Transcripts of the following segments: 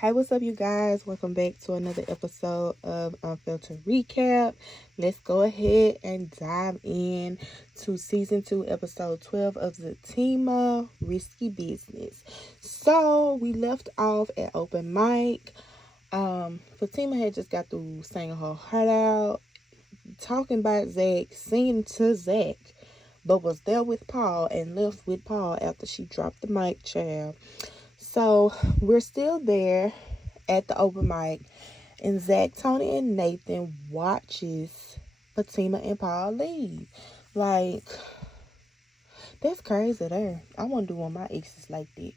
Hey, what's up, you guys? Welcome back to another episode of Unfiltered Recap. Let's go ahead and dive in to season 2, episode 12 of Zatima, Risky Business. So we left off at open mic. Fatima had just got through singing her heart out, talking about Zach, singing to Zach, but was there with Paul and left with Paul after she dropped the mic, child. So we're still there at the open mic, and Zach, Tony, and Nathan watches Fatima and Paul leave. Like, that's crazy there. I want to do one of my exes like that.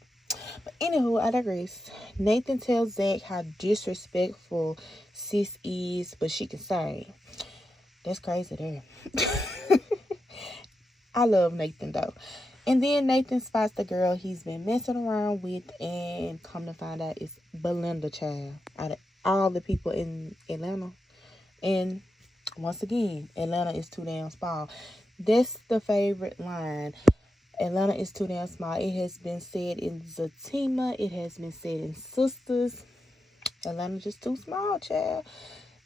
But anywho, I digress. Nathan tells Zach how disrespectful sis is, but she can sing. That's crazy there. I love Nathan though. And then Nathan spots the girl he's been messing around with, and come to find out it's Belinda, child. Out of all the people in Atlanta. And once again, Atlanta is too damn small. That's the favorite line. Atlanta is too damn small. It has been said in Zatima. It has been said in Sisters. Atlanta just too small, child.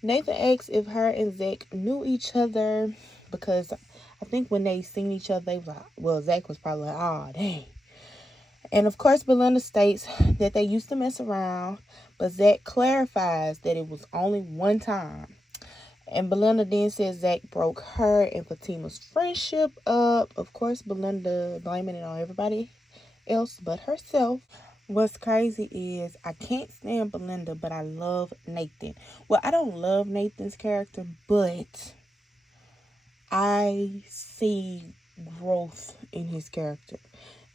Nathan asks if her and Zach knew each other, because I think when they seen each other, they was like, well, Zach was probably like, oh, dang. And of course, Belinda states that they used to mess around, but Zach clarifies that it was only one time. And Belinda then says Zach broke her and Fatima's friendship up. Of course, Belinda blaming it on everybody else but herself. What's crazy is I can't stand Belinda, but I love Nathan. Well, I don't love Nathan's character, but I see growth in his character.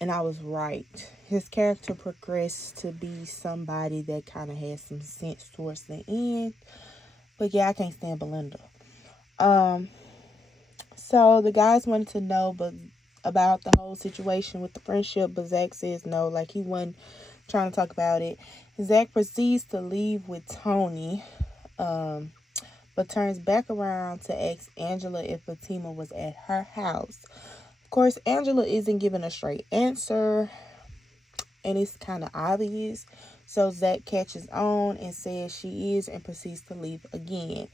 And I was right. His character progressed to be somebody that kind of has some sense towards the end. But yeah, I can't stand Belinda. So the guys wanted to know about the whole situation with the friendship, but Zach says no, like he wasn't trying to talk about it. Zach proceeds to leave with Tony, but turns back around to ask Angela if Fatima was at her house. Of course, Angela isn't giving a straight answer, and it's kind of obvious. So Zach catches on and says she is, and proceeds to leave again.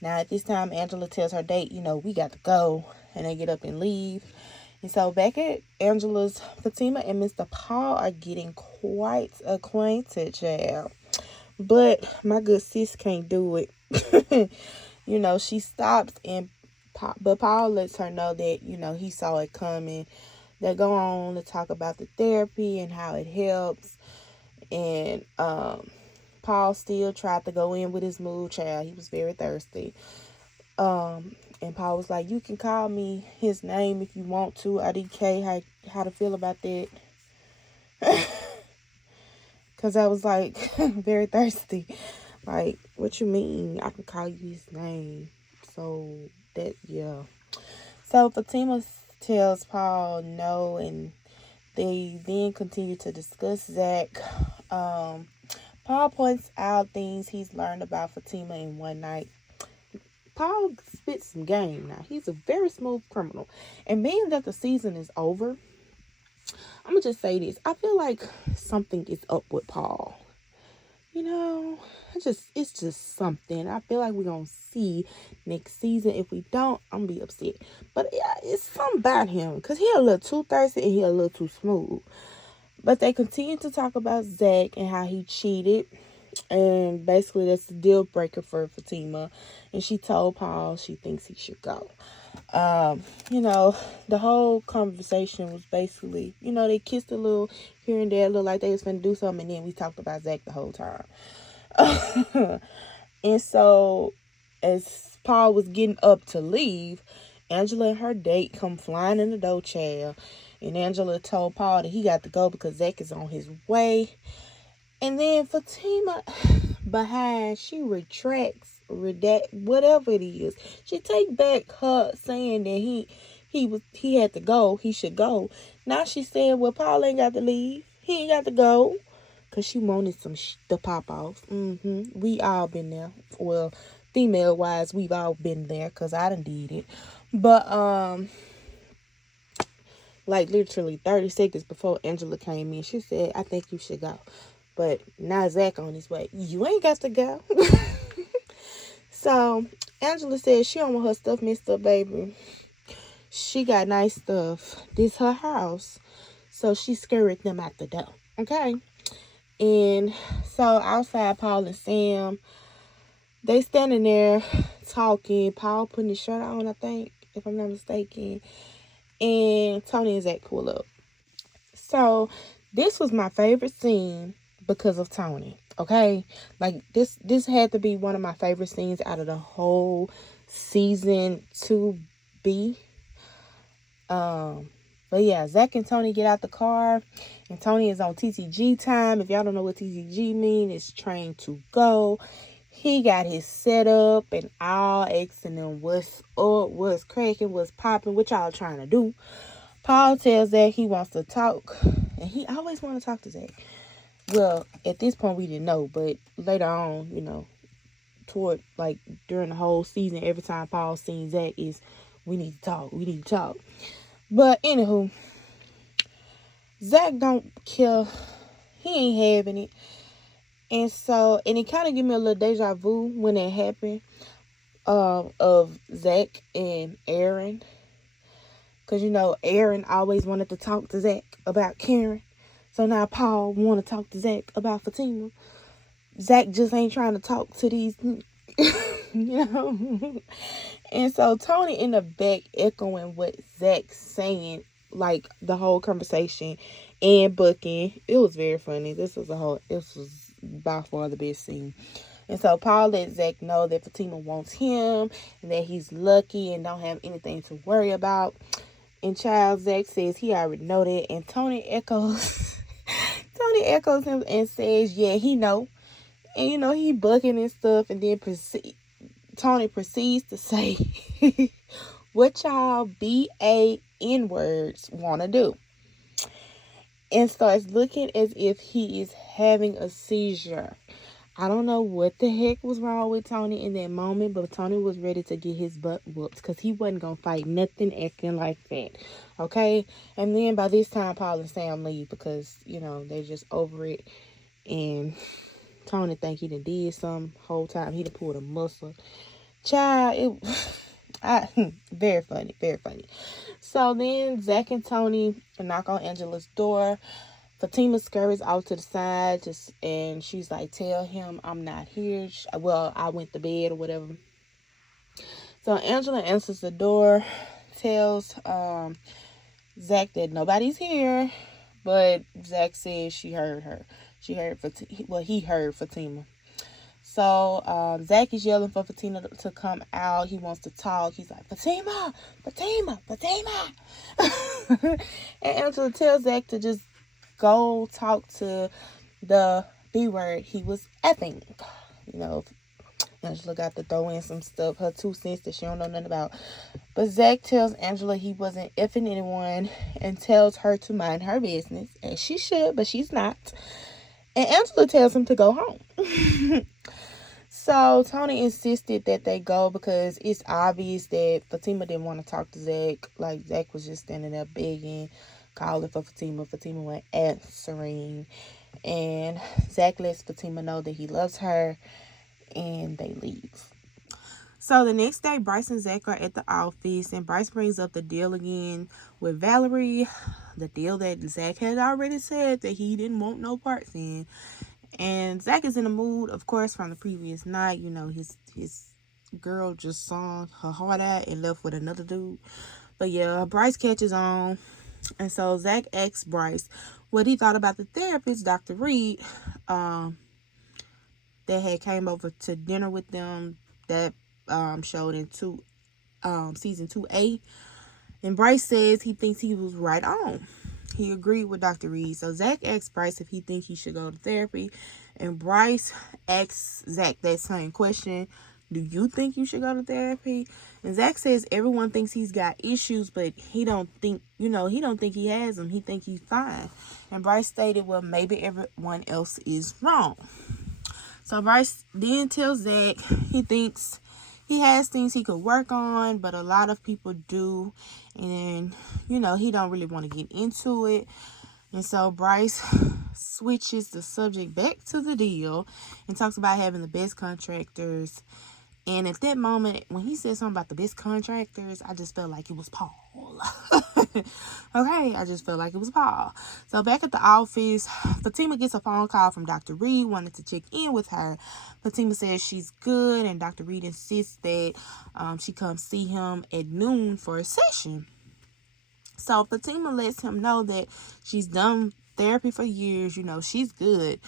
Now at this time, Angela tells her date, we got to go, and they get up and leave. And so back at Angela's, Fatima and Mr. Paul are getting quite acquainted, child. But my good sis can't do it. She stops, but Paul lets her know that, he saw it coming. They go on to talk about the therapy and how it helps. And Paul still tried to go in with his mood, child. He was very thirsty. And Paul was like, you can call me his name if you want to. IDK, how to feel about that? Because I was like, very thirsty. Like, what you mean? I can call you his name. So, yeah. So, Fatima tells Paul no, and they then continue to discuss Zach. Paul points out things he's learned about Fatima in one night. Paul spits some game now. He's a very smooth criminal. And being that the season is over, I'm going to just say this. I feel like something is up with Paul. It's just something. I feel like we're going to see next season. If we don't, I'm going to be upset. But yeah, it's something about him. Because he a little too thirsty and he a little too smooth. But they continue to talk about Zach and how he cheated. And basically that's the deal breaker for Fatima. And she told Paul she thinks he should go. The whole conversation was basically, they kissed a little here and there, looked like they was finna do something, and then we talked about Zach the whole time. And so as Paul was getting up to leave, Angela and her date come flying in the door, child. And Angela told Paul that he got to go because Zach is on his way. And then Fatima behind, she retracts, whatever it is. She take back her saying that he had to go, he should go. Now she's saying, well, Paul ain't got to leave. He ain't got to go. Because she wanted some to pop off. We all been there. Well, female-wise, we've all been there because I done did it. But, like literally 30 seconds before Angela came in, she said, I think you should go. But now Zach on his way. You ain't got to go. So Angela said she don't want her stuff messed up, baby. She got nice stuff. This her house. So she scurried them out the door. Okay. And so outside, Paul and Sam, they standing there talking. Paul putting his shirt on, I think, if I'm not mistaken. And Tony and Zach pull up. So this was my favorite scene because of Tony. Okay, like this had to be one of my favorite scenes out of the whole season 2B. But yeah, Zach and Tony get out the car, and Tony is on TTG time. If y'all don't know what TTG mean, it's train to go. He got his setup and all asking them what's up, what's cracking, what's popping, what y'all trying to do. Paul tells Zach he wants to talk, and he always want to talk to Zach. Well, at this point we didn't know, but later on, you know, toward like during the whole season, every time Paul seen Zach is, we need to talk. But anywho, Zach don't care. He ain't having it. And so, and it kind of gave me a little deja vu when it happened, of Zach and Aaron. Because, you know, Aaron always wanted to talk to Zach about Karen. So now Paul want to talk to Zach about Fatima. Zach just ain't trying to talk to these, you know. And so Tony in the back echoing what Zach's saying, like the whole conversation and booking. It was very funny. This was by far the best scene. And so Paul let Zach know that Fatima wants him and that he's lucky and don't have anything to worry about. And child, Zach says he already know that. And Tony echoes him and says, yeah, he know. And, you know, he bucking and stuff. And then Tony proceeds to say, what y'all BAN words want to do? And starts looking as if he is having a seizure. I don't know what the heck was wrong with Tony in that moment, but Tony was ready to get his butt whooped because he wasn't going to fight nothing acting like that. Okay? And then by this time, Paul and Sam leave because, you know, they're just over it. And Tony think he done did some whole time. He done pulled a muscle. Child, very funny, very funny. So then Zach and Tony knock on Angela's door. Fatima scurries out to the side, and she's like, tell him I'm not here. Well, I went to bed or whatever. So Angela answers the door, tells Zach that nobody's here, but Zach says she heard her. He heard Fatima. So Zach is yelling for Fatima to come out. He wants to talk. He's like, Fatima. And Angela tells Zach to just go talk to the B word he was effing. You know, Angela got to throw in some stuff, her 2 cents that she don't know nothing about. But Zach tells Angela he wasn't effing anyone and tells her to mind her business, as she should, but she's not. And Angela tells him to go home. So Tony insisted that they go because it's obvious that Fatima didn't want to talk to Zach. Like, Zach was just standing there begging, calling for Fatima. Fatima wasn't answering. And Zach lets Fatima know that he loves her, and they leave. So the next day, Bryce and Zach are at the office, and Bryce brings up the deal again with Valerie, the deal that Zach had already said that he didn't want no parts in. And Zach is in the mood, of course, from the previous night. You know, his girl just sung her heart out and left with another dude. But yeah, Bryce catches on. And so Zach asks Bryce what he thought about the therapist, Dr. Reed, that had came over to dinner with them, that showed in season 2A. And Bryce says he thinks he was right on. He agreed with Dr. Reed. So Zach asks Bryce if he thinks he should go to therapy. And Bryce asks Zach that same question. Do you think you should go to therapy? And Zach says everyone thinks he's got issues, but he don't think he has them. He think he's fine. And Bryce stated, well, maybe everyone else is wrong. So Bryce then tells Zach he thinks he has things he could work on, but a lot of people do. And, you know, he don't really want to get into it. And so Bryce switches the subject back to the deal and talks about having the best contractors. And at that moment, when he said something about the best contractors, I just felt like it was Paul. Okay, I just felt like it was Paul. So back at the office, Fatima gets a phone call from Dr. Reed, wanted to check in with her. Fatima says she's good, and Dr. Reed insists that she come see him at noon for a session. So Fatima lets him know that she's done therapy for years, she's good.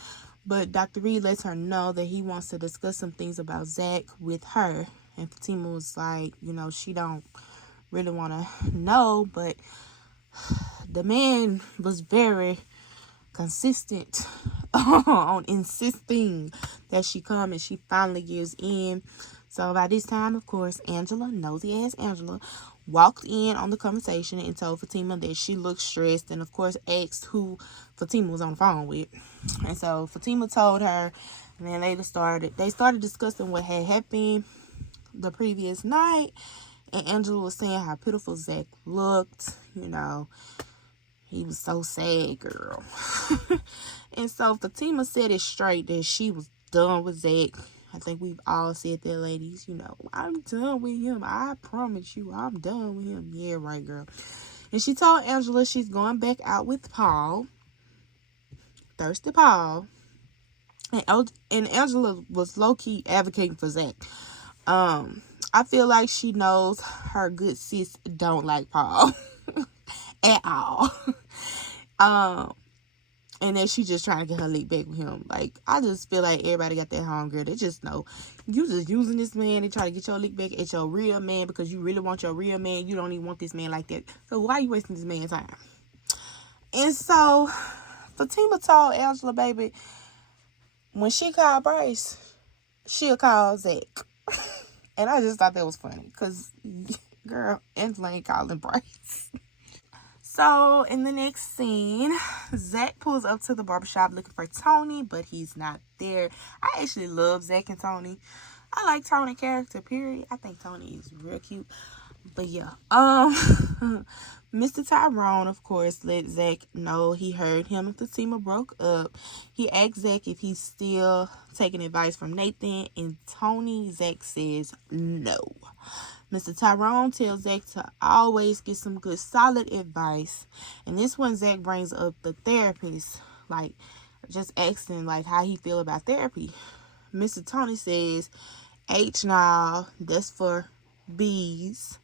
But Dr. Reed lets her know that he wants to discuss some things about Zach with her. And Fatima was like, she don't really want to know, but the man was very consistent on insisting that she come, and she finally gives in. So by this time, of course, Angela, nosy ass Angela, walked in on the conversation and told Fatima that she looked stressed, and of course asked who Fatima was on the phone with. And so Fatima told her, and then they started discussing what had happened the previous night. And Angela was saying how pitiful Zach looked, he was so sad, girl. And so Fatima said it straight that she was done with Zach. I think we've all said that, ladies. I'm done with him. I promise you, I'm done with him. Yeah, right, girl. And she told Angela she's going back out with Paul. Thirsty Paul. And Angela was low-key advocating for Zach. I feel like she knows her good sis don't like Paul at all. And then she just trying to get her lick back with him. Like, I just feel like everybody got that hunger. They just know you just using this man and try to get your lick back at your real man because you really want your real man. You don't even want this man like that. So why are you wasting this man's time? And so Fatima told Angela, baby, when she called Bryce, she'll call Zach. And I just thought that was funny because, girl, Angela ain't calling Bryce. So, in the next scene, Zach pulls up to the barbershop looking for Tony, but he's not there. I actually love Zach and Tony. I like Tony's character, period. I think Tony is real cute. But yeah, Mr. Tyrone, of course, let Zach know he heard him and Fatima broke up. He asked Zach if he's still taking advice from Nathan, and Zach says no. Mr. Tyrone tells Zach to always get some good, solid advice. And this one, Zach brings up the therapist, like, just asking, like, how he feel about therapy. Mr. Tony says, nah, that's for B's.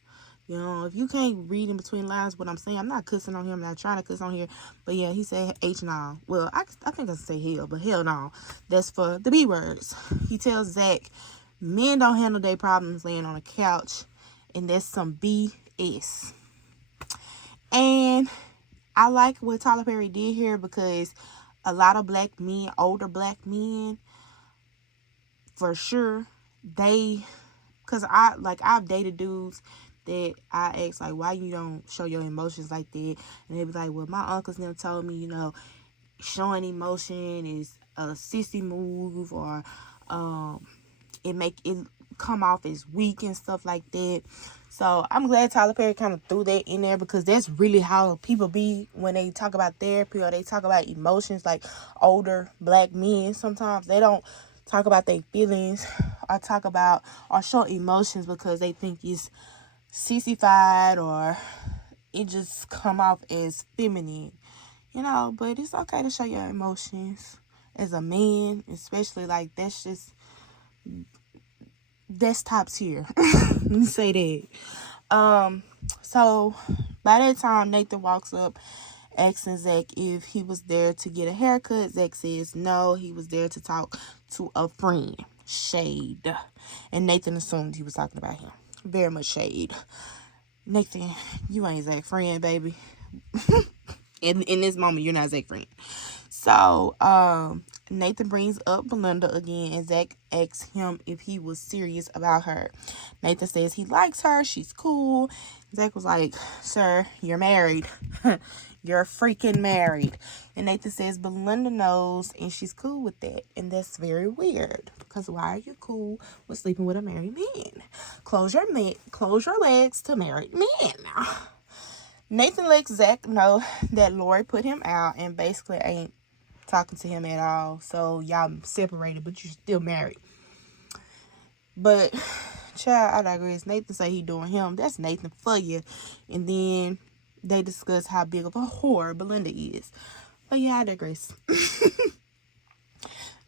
If you can't read in between lines what I'm saying, I'm not cussing on him. I'm not trying to cuss on here. But yeah, he said nah. Well, I think I say hell, but hell no. That's for the B words. He tells Zach, men don't handle their problems laying on a couch. And that's some BS. And I like what Tyler Perry did here because a lot of black men, older black men, for sure, because I've dated dudes that I ask, like, why you don't show your emotions like that? And they be like, well, my uncles never told me, showing emotion is a sissy move, or it make it come off as weak and stuff like that. So I'm glad Tyler Perry kind of threw that in there because that's really how people be when they talk about therapy or they talk about emotions. Like older black men, sometimes they don't talk about their feelings or show emotions because they think it's sissified or it just come off as feminine, but it's okay to show your emotions as a man, especially like that's top tier. Let me say that. So by that time, Nathan walks up asking Zach if he was there to get a haircut. Zach says no, he was there to talk to a friend. Shade. And Nathan assumed he was talking about him. Very much shade. Nathan, you ain't Zach's friend, baby. In this moment, you're not Zach's friend. So, Nathan brings up Belinda again, and Zach asks him if he was serious about her. Nathan says he likes her. She's cool. Zach was like, sir, you're married. You're freaking married. And Nathan says Belinda knows, and she's cool with that. And that's very weird, because why are you cool with sleeping with a married man? Close your legs to married men. Nathan lets Zach know that Lori put him out and basically ain't talking to him at all. So y'all separated, but you're still married. But child, I digress. Nathan say he doing him. That's Nathan for you. And then they discuss how big of a whore Belinda is. But yeah, I digress.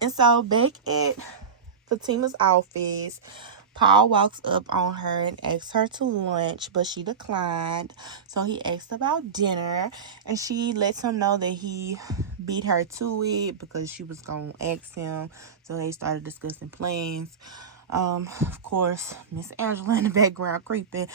And so back at Fatima's office, Paul walks up on her and asks her to lunch, but she declined. So he asked about dinner, and she lets him know that he beat her to it because she was going to ask him. So they started discussing plans. Of course, Miss Angela in the background creeping,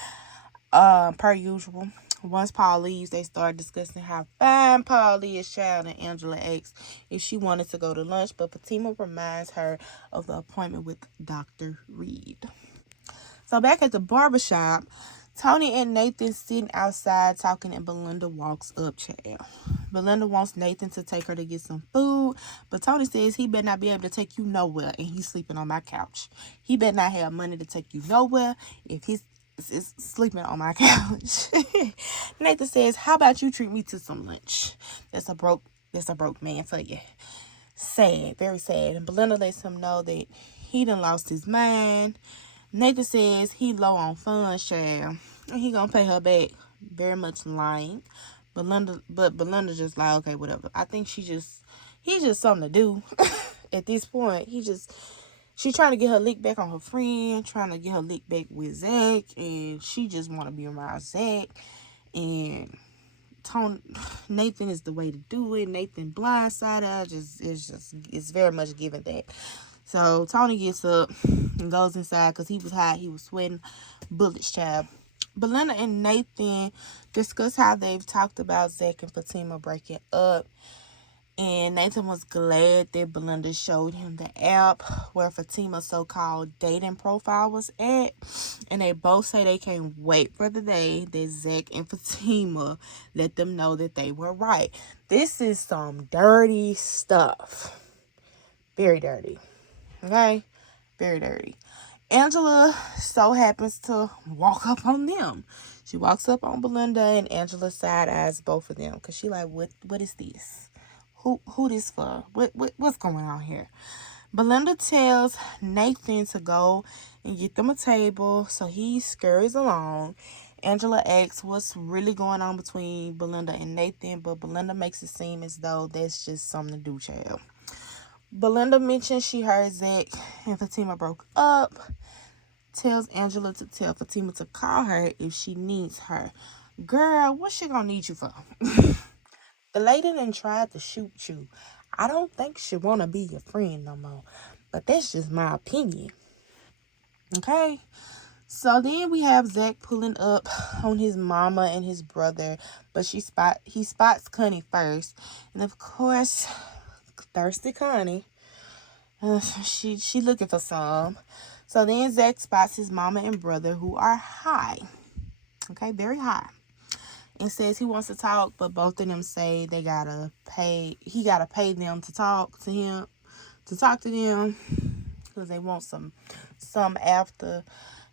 per usual. Once Paul leaves, they start discussing how fine Paul is, child, and Angela asks if she wanted to go to lunch, but Fatima reminds her of the appointment with Dr. Reed. So back at the barbershop, Tony and Nathan sitting outside talking, and Belinda walks up, child. Belinda wants Nathan to take her to get some food, but Tony says he better not be able to take you nowhere, and he's sleeping on my couch. He better not have money to take you nowhere if he's is sleeping on my couch. Nathan says, how about you treat me to some lunch? That's a broke man for you. Sad, very sad. And Belinda lets him know that he done lost his mind. Nathan says he low on funds, child, and he gonna pay her back. Very much lying. But Belinda just like, okay, whatever. I think he's just something to do. At this point, she trying to get her lick back on her friend, trying to get her lick back with Zach, and she just want to be around Zach. And Nathan is the way to do it. Nathan blindsided her. It's very much given that. So Tony gets up and goes inside because he was hot. He was sweating bullets, child. Belinda and Nathan discuss how they've talked about Zach and Fatima breaking up. And Nathan was glad that Belinda showed him the app where Fatima's so-called dating profile was at. And they both say they can't wait for the day that Zach and Fatima let them know that they were right. This is some dirty stuff. Very dirty. Okay? Very dirty. Angela so happens to walk up on them. She walks up on Belinda, and Angela side eyes both of them because she like, what is this? Who this for? What's going on here? Belinda tells Nathan to go and get them a table, so he scurries along. Angela asks what's really going on between Belinda and Nathan, but Belinda makes it seem as though that's just something to do, child. Belinda mentions she heard Zach and Fatima broke up. Tells Angela to tell Fatima to call her if she needs her. Girl, what she gonna need you for? The lady done tried to shoot you. I don't think she want to be your friend no more. But that's just my opinion. Okay? So then we have Zach pulling up on his mama and his brother. But he spots Connie first. And of course, thirsty Connie. She looking for some. So then Zach spots his mama and brother who are high. Okay? Very high. And says he wants to talk, but both of them say he gotta pay them to talk to them because they want some after.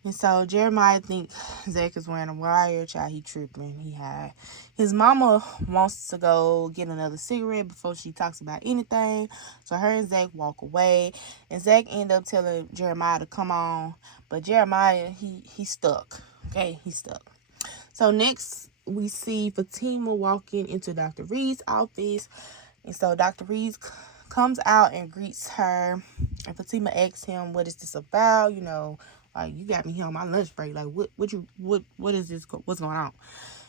And so Jeremiah think Zach is wearing a wire. Child, he tripping. He high. His mama wants to go get another cigarette before she talks about anything. So her and Zach walk away. And Zach end up telling Jeremiah to come on. But Jeremiah, he's stuck. Okay, he's stuck. So next, we see Fatima walking into Dr. Reed's office. And so Dr. Reed comes out and greets her. And Fatima asks him, what is this about? You know, like, you got me here on my lunch break. Like, what is this? What's going on?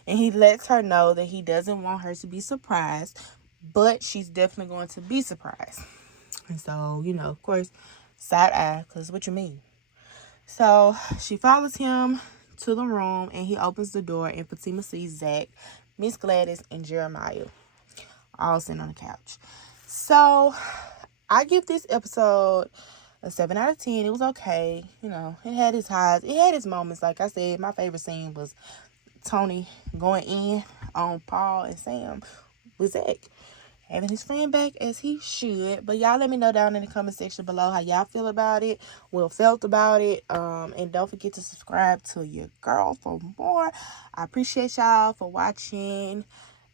And he lets her know that he doesn't want her to be surprised. But she's definitely going to be surprised. And so, you know, of course, side eye. Because what you mean? So she follows him to the room, and he opens the door, and Fatima sees Zach, Miss Gladys, and Jeremiah all sitting on the couch. So I give this episode a 7 out of 10. It was okay. You know, it had its highs. It had its moments. Like I said, my favorite scene was Tony going in on Paul and Sam with Zach, having his friend back as he should. But y'all let me know down in the comment section below how y'all feel about it, felt about it. And don't forget to subscribe to your girl for more. I appreciate y'all for watching,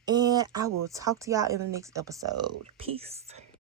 and I will talk to y'all in the next episode. Peace.